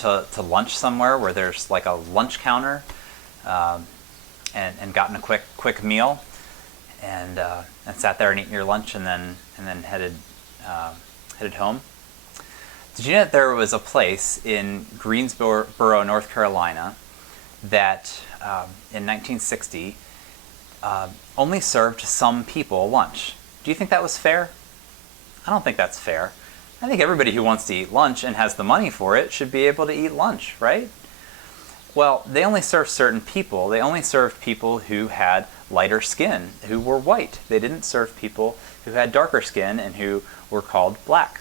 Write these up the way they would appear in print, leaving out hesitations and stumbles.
to lunch somewhere where there's like a lunch counter, and gotten a quick meal, and sat there and eaten your lunch, and then headed home? Did you know that there was a place in Greensboro, North Carolina, that in 1960 only served some people lunch? Do you think that was fair? I don't think that's fair. I think everybody who wants to eat lunch and has the money for it should be able to eat lunch, right? Well, they only served certain people. They only served people who had lighter skin, who were white. They didn't serve people who had darker skin and who were called black.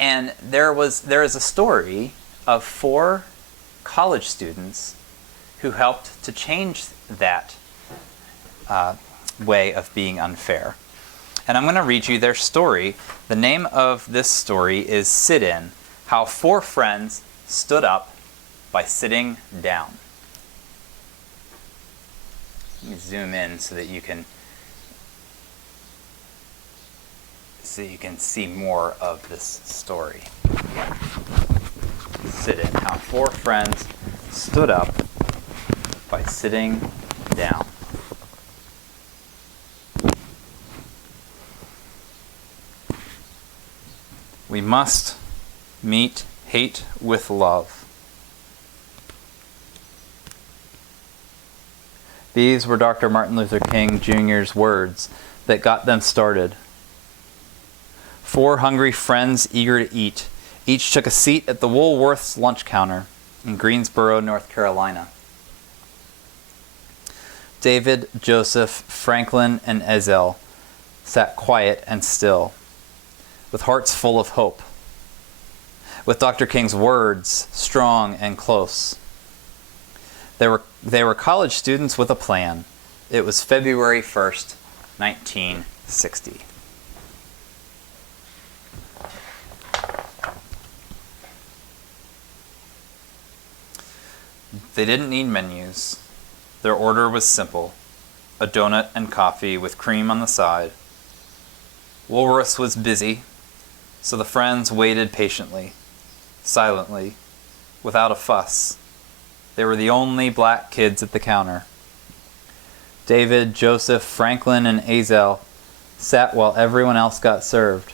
And there is a story of 4 college students who helped to change that way of being unfair. And I'm going to read you their story. The name of this story is Sit In: How 4 Friends Stood Up by Sitting Down. Let me zoom in so that you can see more of this story. Sit In: How 4 Friends Stood Up by Sitting Down. We must meet hate with love. These were Dr. Martin Luther King Jr.'s words that got them started. 4 hungry friends eager to eat each took a seat at the Woolworth's lunch counter in Greensboro, North Carolina. David, Joseph, Franklin, and Ezel sat quiet and still, with hearts full of hope, with Dr. King's words strong and close. They were college students with a plan. It was February 1st, 1960. They didn't need menus. Their order was simple: a donut and coffee with cream on the side. Woolworth was busy, so the friends waited patiently, silently, without a fuss. They were the only black kids at the counter. David, Joseph, Franklin, and Ezel sat while everyone else got served.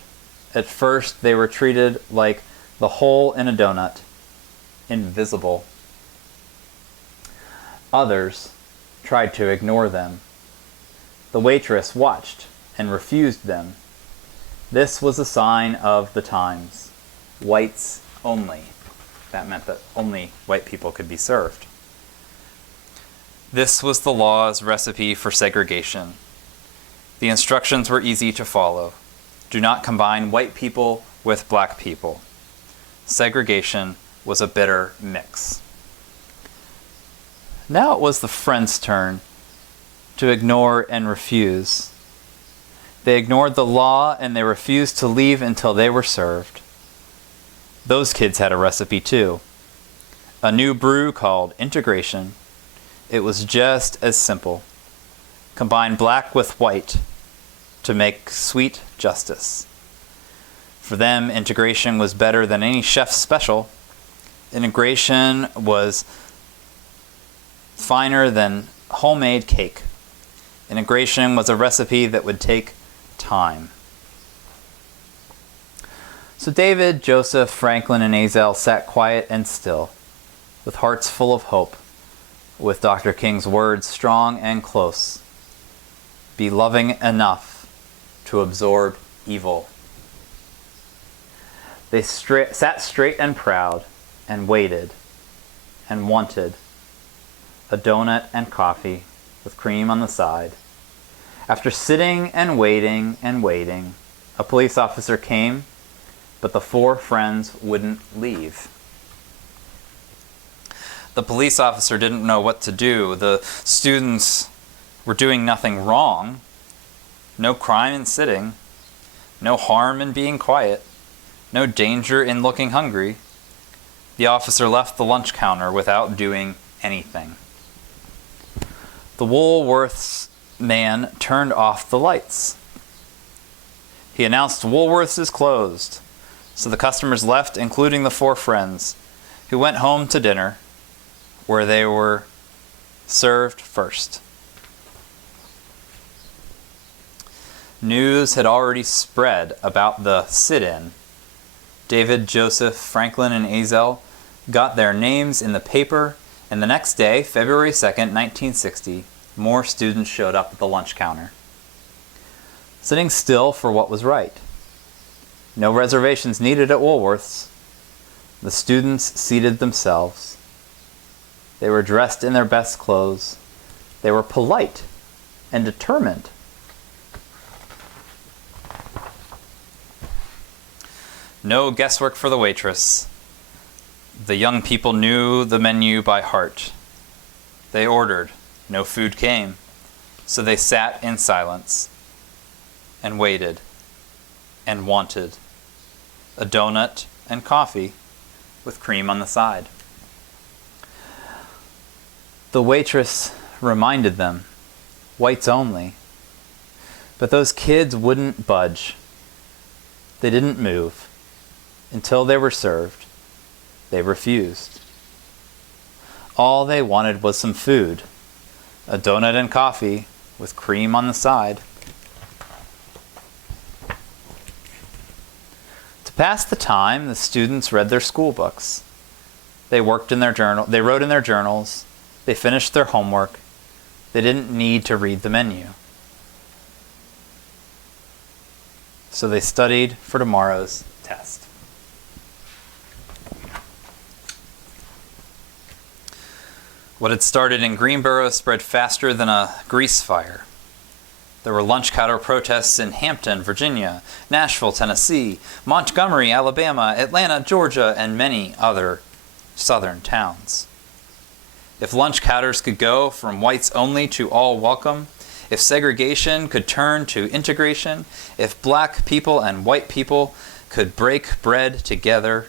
At first, they were treated like the hole in a donut, invisible. Others tried to ignore them. The waitress watched and refused them. This was a sign of the times. Whites only. That meant that only white people could be served. This was the law's recipe for segregation. The instructions were easy to follow. Do not combine white people with black people. Segregation was a bitter mix. Now it was the friends' turn to ignore and refuse. They ignored the law and they refused to leave until they were served. Those kids had a recipe too. A new brew called integration. It was just as simple. Combine black with white to make sweet justice. For them, integration was better than any chef's special. Integration was finer than homemade cake. Integration was a recipe that would take time. So David, Joseph, Franklin, and Ezel sat quiet and still, with hearts full of hope, with Dr. King's words strong and close. Be loving enough to absorb evil. They sat straight and proud and waited and wanted a donut and coffee with cream on the side. After sitting and waiting, a police officer came, but the 4 friends wouldn't leave. The police officer didn't know what to do. The students were doing nothing wrong. No crime in sitting. No harm in being quiet. No danger in looking hungry. The officer left the lunch counter without doing anything. The Woolworth's man turned off the lights. He announced Woolworth's is closed. So the customers left, including the 4 friends, who went home to dinner, where they were served first. News had already spread about the sit-in. David, Joseph, Franklin, and Azel got their names in the paper, and the next day, February 2nd, 1960, more students showed up at the lunch counter, sitting still for what was right. No reservations needed at Woolworth's. The students seated themselves. They were dressed in their best clothes. They were polite and determined. No guesswork for the waitress. The young people knew the menu by heart. They ordered. No food came. So they sat in silence and waited and wanted a donut and coffee with cream on the side. The waitress reminded them, whites only. But those kids wouldn't budge. They didn't move. Until they were served, they refused. All they wanted was some food, a donut and coffee with cream on the side. To pass the time, the students read their school books. They worked in their journal. They wrote in their journals. They finished their homework. They didn't need to read the menu. So they studied for tomorrow's test. What had started in Greensboro spread faster than a grease fire. There were lunch counter protests in Hampton, Virginia, Nashville, Tennessee, Montgomery, Alabama, Atlanta, Georgia, and many other southern towns. If lunch counters could go from whites only to all welcome, if segregation could turn to integration, if black people and white people could break bread together,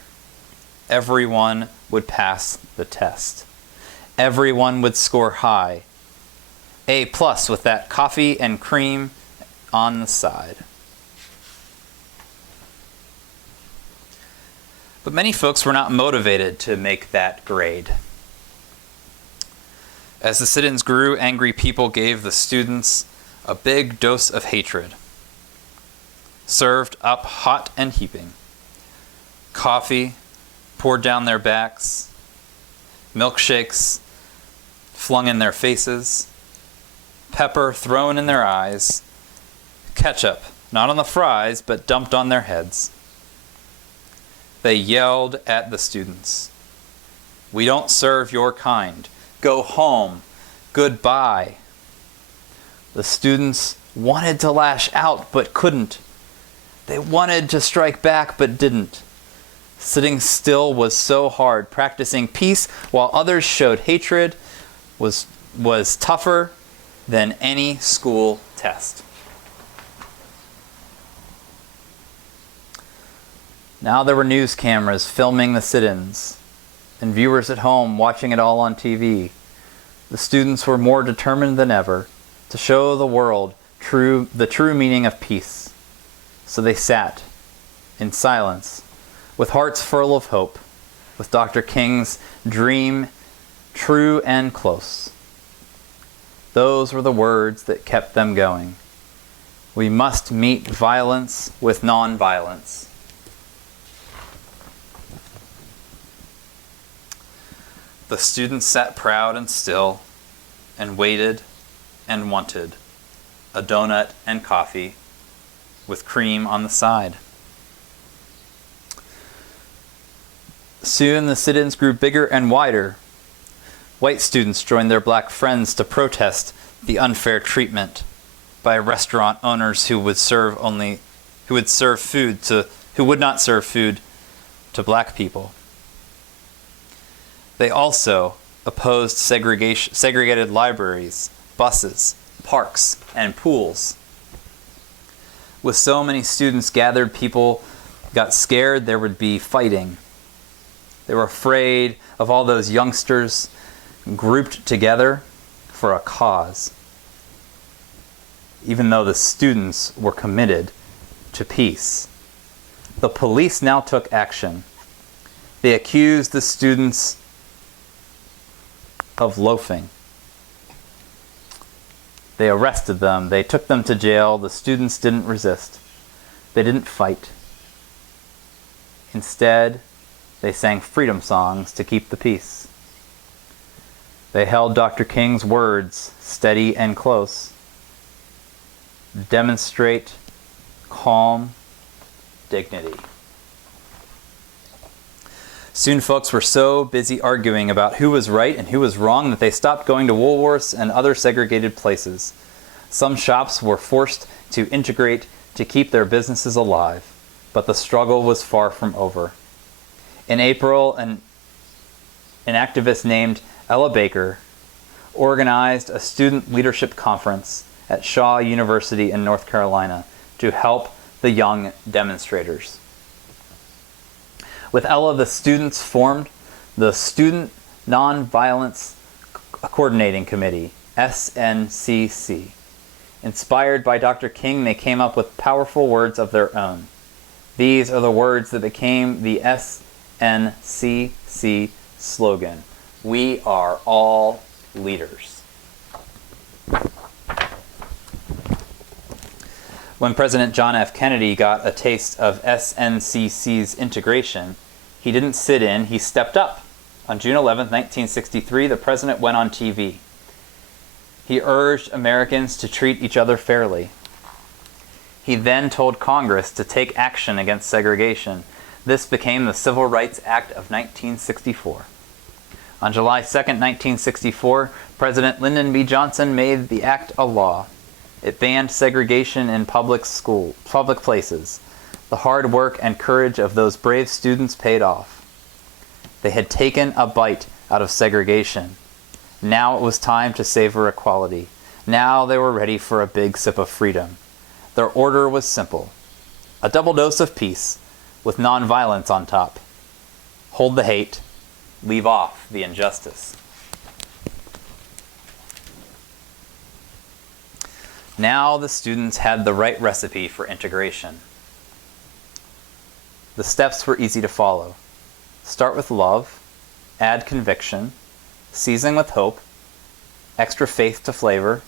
everyone would pass the test. Everyone would score high. A+ with that coffee and cream on the side. But many folks were not motivated to make that grade. As the sit-ins grew, angry people gave the students a big dose of hatred, served up hot and heaping. Coffee poured down their backs, milkshakes flung in their faces, pepper thrown in their eyes, ketchup, not on the fries, but dumped on their heads. They yelled at the students, "We don't serve your kind. Go home. Goodbye." The students wanted to lash out, but couldn't. They wanted to strike back, but didn't. Sitting still was so hard. Practicing peace while others showed hatred was tougher than any school test. Now there were news cameras filming the sit-ins, and viewers at home watching it all on TV. The students were more determined than ever to show the world the true meaning of peace. So they sat in silence, with hearts full of hope, with Dr. King's dream true and close. Those were the words that kept them going. We must meet violence with nonviolence. The students sat proud and still and waited and wanted a donut and coffee with cream on the side. Soon the sit-ins grew bigger and wider. White students joined their black friends to protest the unfair treatment by restaurant owners who would not serve food to black people. They also opposed segregated libraries, buses, parks, and pools. With so many students gathered, people got scared there would be fighting. They were afraid of all those youngsters grouped together for a cause, even though the students were committed to peace. The police now took action. They accused the students of loafing. They arrested them. They took them to jail. The students didn't resist. They didn't fight. Instead, they sang freedom songs to keep the peace. They held Dr. King's words steady and close. Demonstrate calm dignity. Soon folks were so busy arguing about who was right and who was wrong that they stopped going to Woolworths and other segregated places. Some shops were forced to integrate to keep their businesses alive, but the struggle was far from over. In April, an activist named Ella Baker organized a student leadership conference at Shaw University in North Carolina to help the young demonstrators. With Ella, the students formed the Student Nonviolence Coordinating Committee, SNCC. Inspired by Dr. King, they came up with powerful words of their own. These are the words that became the SNCC slogan: "We are all leaders." When President John F. Kennedy got a taste of SNCC's integration, he didn't sit in, he stepped up. On June 11, 1963, the president went on TV. He urged Americans to treat each other fairly. He then told Congress to take action against segregation. This became the Civil Rights Act of 1964. On July 2, 1964, President Lyndon B. Johnson made the act a law. It banned segregation in public places. The hard work and courage of those brave students paid off. They had taken a bite out of segregation. Now it was time to savor equality. Now they were ready for a big sip of freedom. Their order was simple: a double dose of peace with nonviolence on top. Hold the hate, leave off the injustice. Now the students had the right recipe for integration. The steps were easy to follow. Start with love, add conviction, season with hope, extra faith to flavor,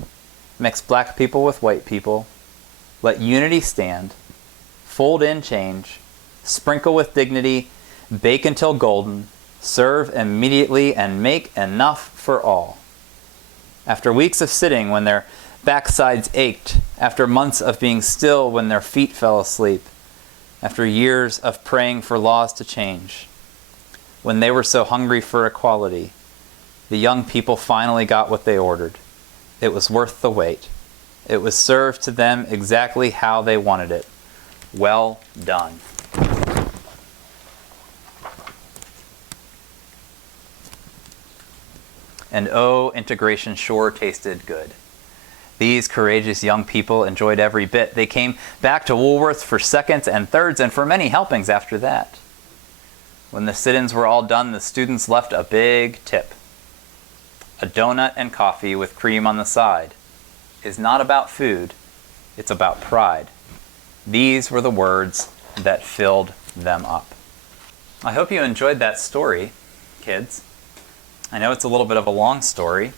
mix black people with white people, let unity stand, fold in change, sprinkle with dignity, bake until golden, serve immediately, and make enough for all. After weeks of sitting when their backsides ached, after months of being still when their feet fell asleep, after years of praying for laws to change, when they were so hungry for equality, the young people finally got what they ordered. It was worth the wait. It was served to them exactly how they wanted it. Well done. And oh, integration sure tasted good. These courageous young people enjoyed every bit. They came back to Woolworth for seconds and thirds and for many helpings after that. When the sit-ins were all done, the students left a big tip. A donut and coffee with cream on the side is not about food, it's about pride. These were the words that filled them up. I hope you enjoyed that story, kids. I know it's a little bit of a long story,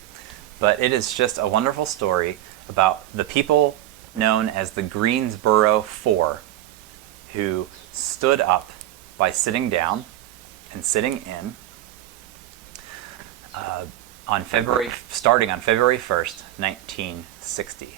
but it is just a wonderful story about the people known as the Greensboro Four, who stood up by sitting down and sitting in starting on February 1st, 1960.